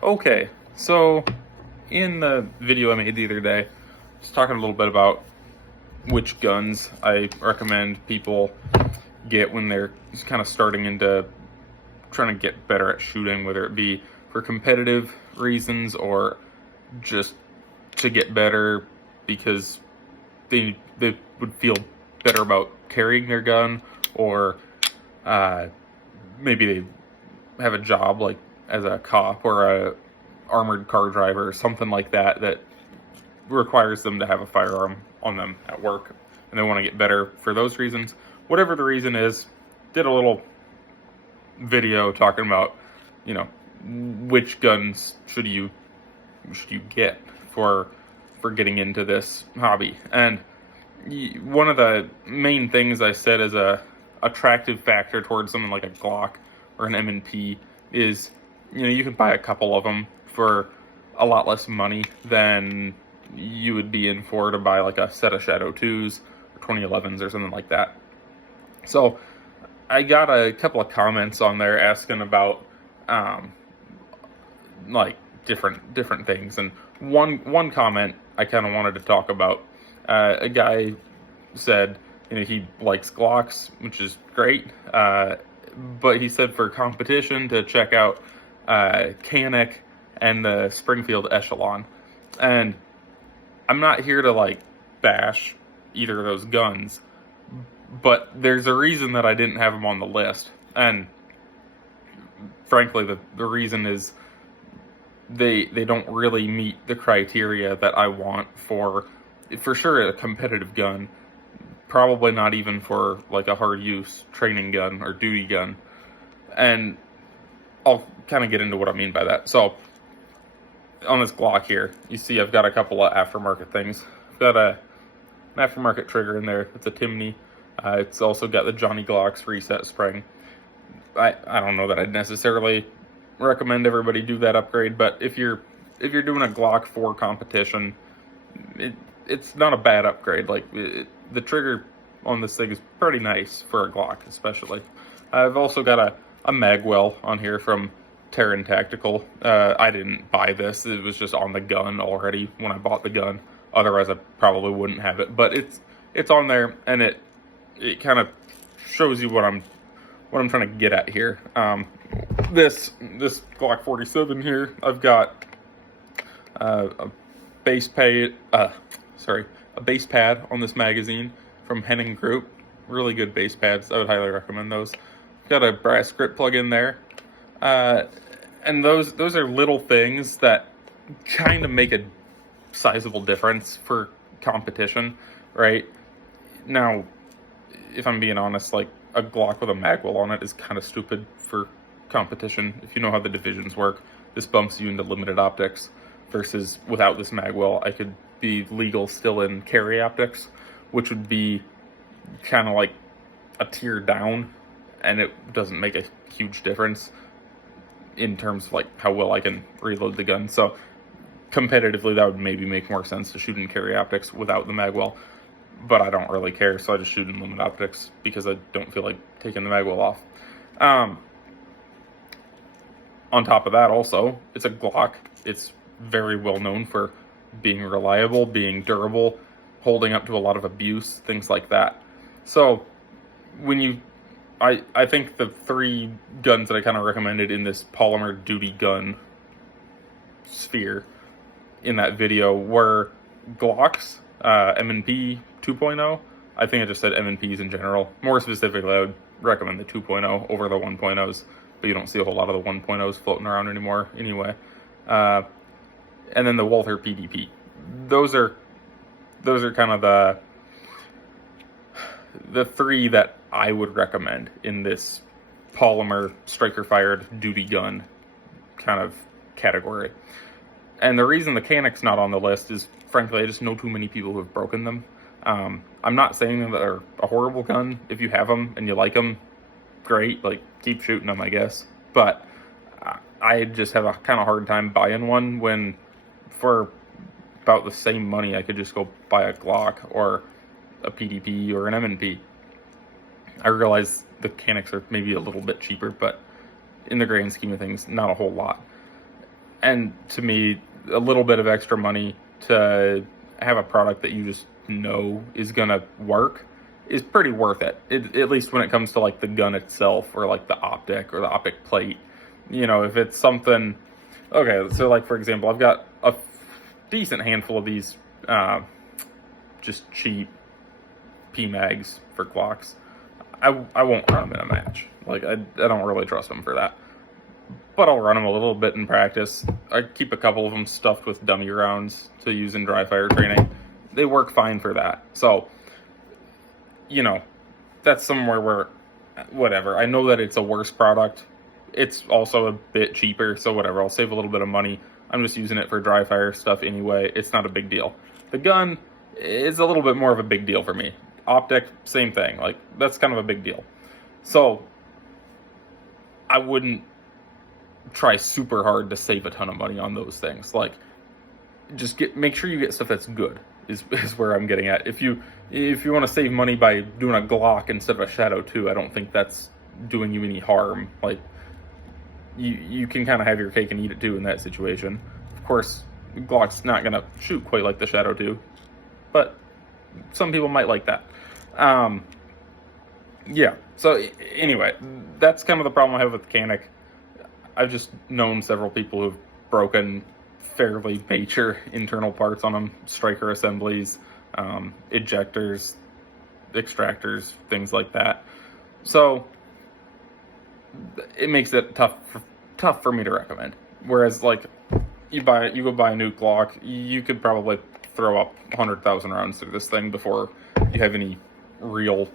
Okay, so in the video I made the other day, I was talking a little bit about which guns I recommend people get when they're kind of starting into trying to get better at shooting, whether it be for competitive reasons or just to get better because they would feel better about carrying their gun, or maybe they have a job like as a cop or a armored car driver or something like that that requires them to have a firearm on them at work, and they want to get better for those reasons. Whatever the reason is, did a little video talking about, you know, which guns should you get for getting into this hobby. And one of the main things I said as a attractive factor towards something like a Glock or an M&P is, you can buy a couple of them for a lot less money than you would be in for to buy like a set of Shadow 2s or 2011s or something like that. So I got a couple of comments on there asking about like different things, and one comment I kind of wanted to talk about. A guy said, he likes Glocks, which is great, but he said for competition to check out Canik and the Springfield Echelon. And I'm not here to like bash either of those guns, but there's a reason that I didn't have them on the list. And frankly, the reason is they don't really meet the criteria that I want for sure a competitive gun. Probably not even for like a hard use training gun or duty gun. And I'll kind of get into what I mean by that. So on this Glock here, you see I've got a couple of aftermarket things. I've got an aftermarket trigger in there. It's a Timney. It's also got the Johnny Glocks reset spring. I don't know that I'd necessarily recommend everybody do that upgrade, but if you're doing a Glock 4 competition, it's not a bad upgrade. Like the trigger on this thing is pretty nice for a Glock, especially. I've also got a magwell on here from Terran Tactical. I didn't buy this; it was just on the gun already when I bought the gun. Otherwise, I probably wouldn't have it. But it's on there, and it kind of shows you what I'm trying to get at here. This Glock 47 here, I've got a base pad on this magazine from Henning Group. Really good base pads. I would highly recommend those. Got a brass grip plug in there, and those are little things that kind of make a sizable difference for competition, right? Now, if I'm being honest, like a Glock with a magwell on it is kind of stupid for competition. If you know how the divisions work, this bumps you into limited optics, versus without this magwell, I could be legal still in carry optics, which would be kind of like a tier down, and it doesn't make a huge difference in terms of like how well I can reload the gun. So competitively, that would maybe make more sense to shoot in carry optics without the magwell, but I don't really care, so I just shoot in limited optics because I don't feel like taking the magwell off. On top of that, also, it's a Glock. It's very well known for being reliable, being durable, holding up to a lot of abuse, things like that. So when I think the three guns that I kind of recommended in this polymer duty gun sphere in that video were Glocks, M&P 2.0. I think I just said M&Ps in general. More specifically, I would recommend the 2.0 over the 1.0s, but you don't see a whole lot of the 1.0s floating around anymore anyway. And then the Walther PDP. Those are kind of the three that I would recommend in this polymer striker-fired duty gun kind of category. And the reason the Canik's not on the list is, frankly, I just know too many people who have broken them. I'm not saying that they're a horrible gun. If you have them and you like them, great. Like, keep shooting them, I guess. But I just have a kind of hard time buying one when, for about the same money, I could just go buy a Glock or a PDP or an M&P. I realize the Caniks are maybe a little bit cheaper, but in the grand scheme of things, not a whole lot. And to me, a little bit of extra money to have a product that you just know is gonna work is pretty worth it. At least when it comes to like the gun itself or like the optic or the optic plate. If it's something, okay, so like for example, I've got a decent handful of these just cheap PMags for Glocks. I won't run them in a match. Like I don't really trust them for that. But I'll run them a little bit in practice. I keep a couple of them stuffed with dummy rounds to use in dry fire training. They work fine for that. So, that's somewhere where, whatever. I know that it's a worse product. It's also a bit cheaper, so whatever. I'll save a little bit of money. I'm just using it for dry fire stuff anyway. It's not a big deal. The gun is a little bit more of a big deal for me. Optic, same thing. Like, that's kind of a big deal. So, I wouldn't try super hard to save a ton of money on those things. Like, just make sure you get stuff that's good is where I'm getting at. If you want to save money by doing a Glock instead of a Shadow 2, I don't think that's doing you any harm. Like, you can kind of have your cake and eat it too in that situation. Of course, Glock's not gonna shoot quite like the Shadow 2, but some people might like that. Yeah. So anyway, that's kind of the problem I have with the Canic. I've just known several people who've broken fairly major internal parts on them, striker assemblies, ejectors, extractors, things like that. So it makes it tough for me to recommend. Whereas like you go buy a new Glock, you could probably throw up 100,000 rounds through this thing before you have any real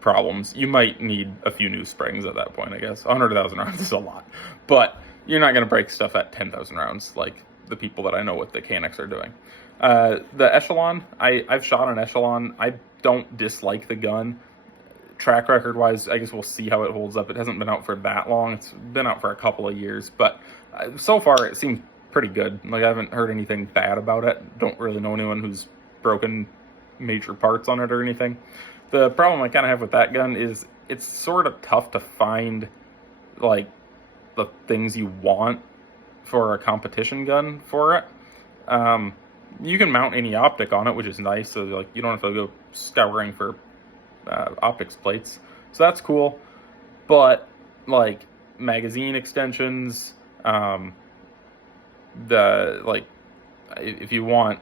problems. You might need a few new springs at that point, I guess. 100,000 rounds is a lot, but you're not going to break stuff at 10,000 rounds like the people that I know with the Canics are doing. The Echelon, I've shot an Echelon. I don't dislike the gun. Track record wise, I guess we'll see how it holds up. It hasn't been out for that long. It's been out for a couple of years, but so far it seems pretty good. Like, I haven't heard anything bad about it. Don't really know anyone who's broken major parts on it or anything. The problem I kind of have with that gun is it's sort of tough to find like the things you want for a competition gun for it. You can mount any optic on it, which is nice, so like you don't have to go scouring for optics plates, so that's cool. But like magazine extensions, if you want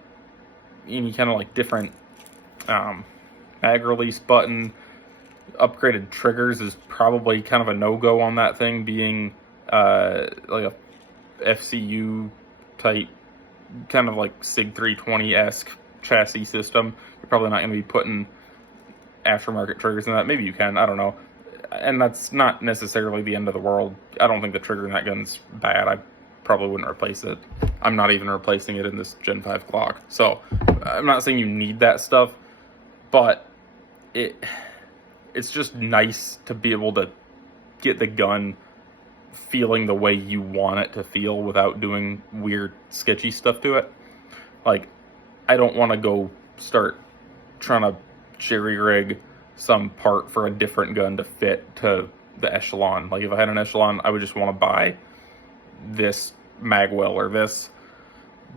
any kind of like different mag release button, upgraded triggers is probably kind of a no-go on that thing, being like a FCU type, kind of like SIG 320-esque chassis system. You're probably not going to be putting aftermarket triggers in that. Maybe you can, I don't know. And that's not necessarily the end of the world. I don't think the trigger in that gun's bad. I probably wouldn't replace it. I'm not even replacing it in this Gen 5 Glock. So I'm not saying you need that stuff, but it's just nice to be able to get the gun feeling the way you want it to feel without doing weird, sketchy stuff to it. Like, I don't want to go start trying to jerry rig some part for a different gun to fit to the Echelon. Like, if I had an Echelon, I would just want to buy this magwell or this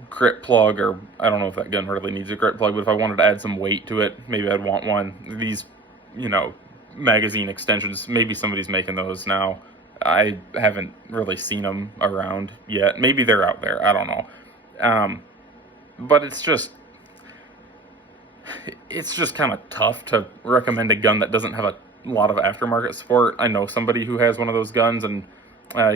grit plug, or I don't know if that gun really needs a grit plug, but if I wanted to add some weight to it, maybe I'd want one. These, magazine extensions, maybe somebody's making those now. I haven't really seen them around yet. Maybe they're out there. I don't know. But it's just kind of tough to recommend a gun that doesn't have a lot of aftermarket support. I know somebody who has one of those guns, and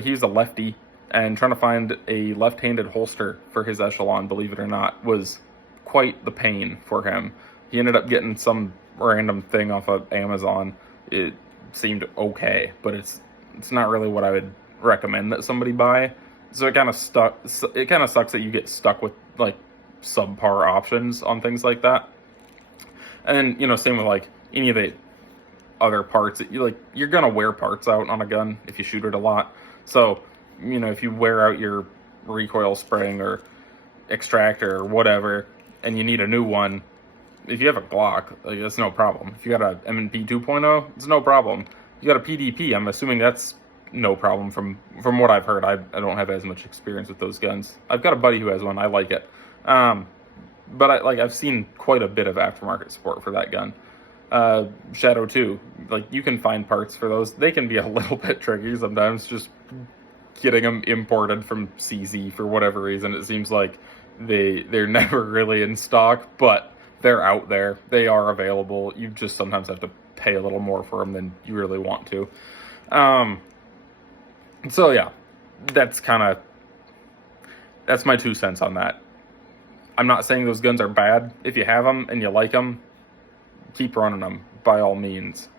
he's a lefty, and trying to find a left-handed holster for his Echelon, believe it or not, was quite the pain for him. He ended up getting some random thing off of Amazon. It seemed okay, but it's not really what I would recommend that somebody buy. So it kind of sucks that you get stuck with like subpar options on things like that. And then, same with like any of the other parts. You're gonna wear parts out on a gun if you shoot it a lot. So, if you wear out your recoil spring or extractor or whatever, and you need a new one, if you have a Glock, like, that's no problem. If you got a M&P 2.0, it's no problem. You got a PDP, I'm assuming that's no problem from what I've heard. I don't have as much experience with those guns. I've got a buddy who has one. I like it. But I've seen quite a bit of aftermarket support for that gun. Shadow 2, like, you can find parts for those. They can be a little bit tricky sometimes, just getting them imported from CZ for whatever reason. It seems like they're never really in stock, but they're out there. They are available. You just sometimes have to pay a little more for them than you really want to. So yeah, that's my 2 cents on that. I'm not saying those guns are bad. If you have them and you like them, keep running them by all means.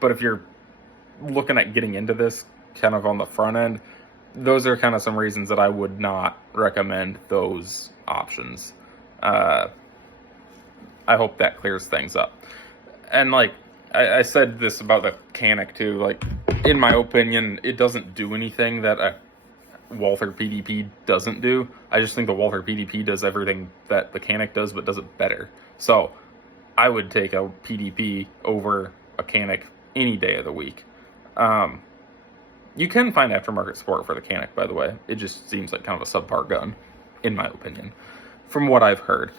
But if you're looking at getting into this kind of on the front end, those are kind of some reasons that I would not recommend those options. I hope that clears things up. And like I said this about the Canic too, like, in my opinion, it doesn't do anything that a Walther PDP doesn't do. I just think the Walther PDP does everything that the Canic does, but does it better. So I would take a PDP over a Canic any day of the week. You can find aftermarket support for the Canic, by the way. It just seems like kind of a subpar gun, in my opinion, from what I've heard.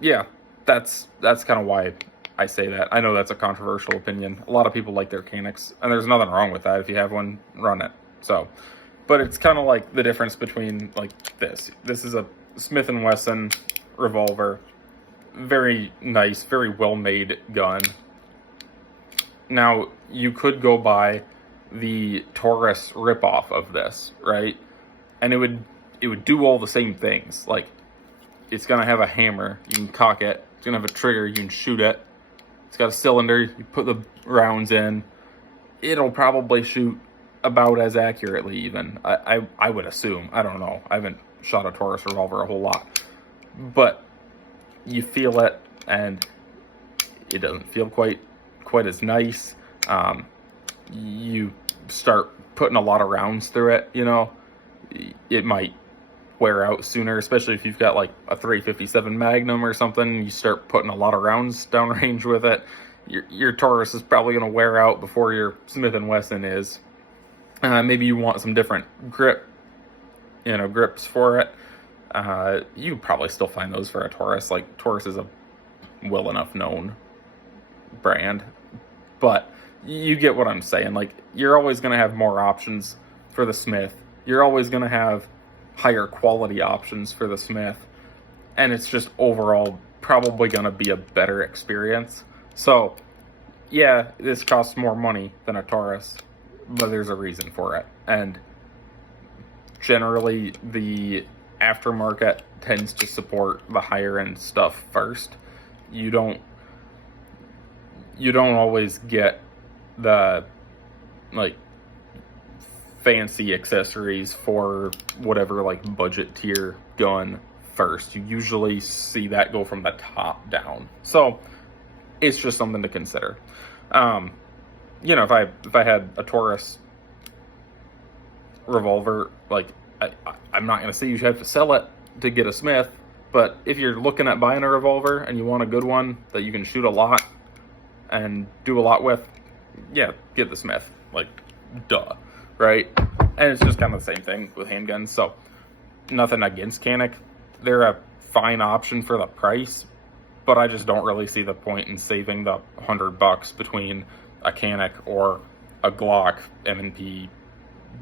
Yeah, that's kind of why I say that. I know that's a controversial opinion. A lot of people like their Canics, and there's nothing wrong with that. If you have one, run it. So, but it's kind of like the difference between, like, this. This is a Smith & Wesson revolver. Very nice, very well-made gun. Now, you could go buy the Taurus ripoff of this, right? And it would do all the same things. Like, it's going to have a hammer. You can cock it. It's going to have a trigger. You can shoot it. It's got a cylinder. You put the rounds in. It'll probably shoot about as accurately, even. I would assume. I don't know. I haven't shot a Taurus revolver a whole lot. But you feel it, and it doesn't feel quite as nice. You start putting a lot of rounds through it, you know. It might wear out sooner, especially if you've got like a 357 Magnum or something. You start putting a lot of rounds downrange with it. Your Taurus is probably going to wear out before your Smith & Wesson is. Maybe you want some different grips for it. You could probably still find those for a Taurus. Like, Taurus is a well enough known brand, but you get what I'm saying. Like, you're always going to have more options for the Smith. You're always going to have higher quality options for the Smith, and it's just overall probably going to be a better experience. So yeah, this costs more money than a Taurus, but there's a reason for it. And generally the aftermarket tends to support the higher end stuff first. You don't always get the, like, fancy accessories for whatever, like, budget tier gun first. You usually see that go from the top down. So it's just something to consider. You know, if I had a Taurus revolver, like, I'm not going to say you have to sell it to get a Smith, but if you're looking at buying a revolver and you want a good one that you can shoot a lot and do a lot with, yeah, get the Smith. Like, duh, right? And it's just kind of the same thing with handguns. So nothing against Canic. They're a fine option for the price, but I just don't really see the point in saving the $100 between a Canic or a Glock, M&P,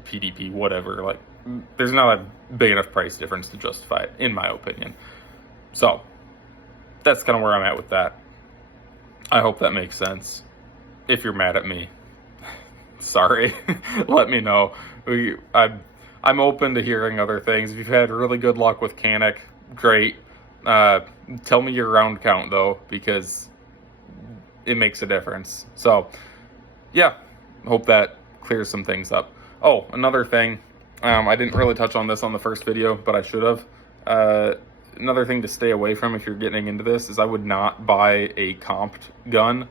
PDP, whatever. Like, there's not a big enough price difference to justify it, in my opinion. So that's kind of where I'm at with that. I hope that makes sense. If you're mad at me, sorry. Let me know. I'm open to hearing other things. If you've had really good luck with Canic, great. Tell me your round count, though, because it makes a difference. So yeah, hope that clears some things up. Oh, another thing. I didn't really touch on this on the first video, but I should have. Another thing to stay away from if you're getting into this is I would not buy a comped gun.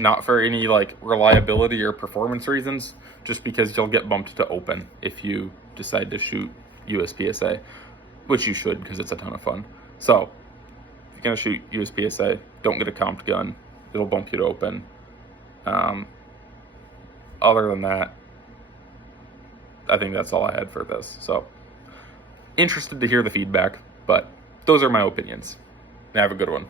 Not for any, like, reliability or performance reasons, just because you'll get bumped to open if you decide to shoot USPSA, which you should, because it's a ton of fun. So if you're going to shoot USPSA, don't get a comped gun. It'll bump you to open. other than that, I think that's all I had for this. So, interested to hear the feedback, but those are my opinions. Have a good one.